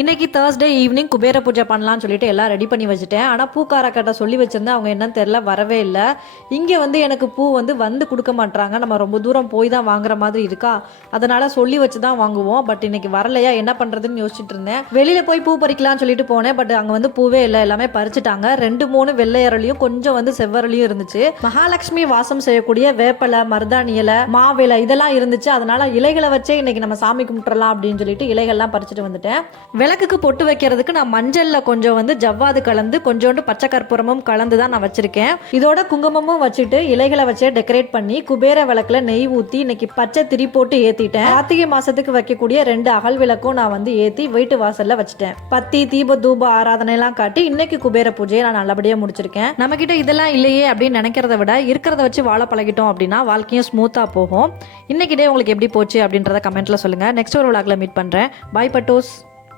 இன்னைக்கு Thursday evening Kubera பூஜை பண்ணலாம்னு சொல்லிட்டு எல்லாம் ரெடி பண்ணி வச்சுட்டேன். ஆனால் பூக்காரக்கிட்ட சொல்லி வச்சிருந்தேன். அவங்க என்னன்னு தெரில வரவே இல்லை. இங்கே வந்து எனக்கு பூ வந்து வந்து கொடுக்க மாட்டாங்க நம்ம ரொம்ப தூரம் போய் தான் வாங்குற மாதிரி இருக்கா? அதனால சொல்லி வச்சு தான் வாங்குவோம். பட் இன்னைக்கு வரலையா? என்ன பண்ணுறதுன்னு யோசிச்சுட்டு இருந்தேன். வெளியில் போய் பூ பறிக்கலாம்னு சொல்லிட்டு போனேன். பட் அங்கே வந்து பூவே இல்லை. எல்லாமே பறிச்சுட்டாங்க. ரெண்டு மூணு வெள்ளை அரளியும் கொஞ்சம் வந்து செவ்வரளியும் இருந்துச்சு. மகாலட்சுமி வாசம் செய்யக்கூடிய வேப்பலை மருதாணி இலை மாவிலை இதெல்லாம் இருந்துச்சு. அதனால இலைகளை வச்சே இன்னைக்கு நம்ம சாமி கும்பிட்டுறலாம் அப்படின்னு சொல்லிட்டு இலைகள்லாம் பறிச்சுட்டு வந்துட்டேன். விளக்குக்கு பொட்டு வைக்கிறதுக்கு நான் மஞ்சளில் கொஞ்சம் வந்து ஜவ்வாது கலந்து கொஞ்சோண்டு பச்சை கற்பூரமும் கலந்து தான் நான் வச்சுருக்கேன். இதோட குங்குமமும் வச்சுட்டு இலைகளை வச்சு டெக்கரேட் பண்ணி குபேர விளக்கில் நெய் ஊற்றி இன்னைக்கு பச்சை திரி போட்டு ஏற்றிட்டேன் கார்த்திகை மாதத்துக்கு வைக்கக்கூடிய ரெண்டு அகல் விளக்கும் நான் வந்து ஏற்றி வீட்டு வாசலில் வச்சுட்டேன். பத்தி தீப தூப ஆராதனையெல்லாம் காட்டி இன்னைக்கு குபேர பூஜையை நான் நல்லபடியாக முடிச்சிருக்கேன். நம்மக்கிட்ட இதெல்லாம் இல்லையே அப்படின்னு நினைக்கிறத விட இருக்கிறத வச்சு வாழ பழகிட்டோம் அப்படின்னா வாழ்க்கையும் ஸ்மூத்தாக போகும். இன்னைக்கு டே உங்களுக்கு எப்படி போச்சு அப்படின்றத கமெண்ட்டில் சொல்லுங்கள் நெக்ஸ்ட் ஒரு விளாக்ல மீட் பண்ணுறேன் பை பட்டோஸ்.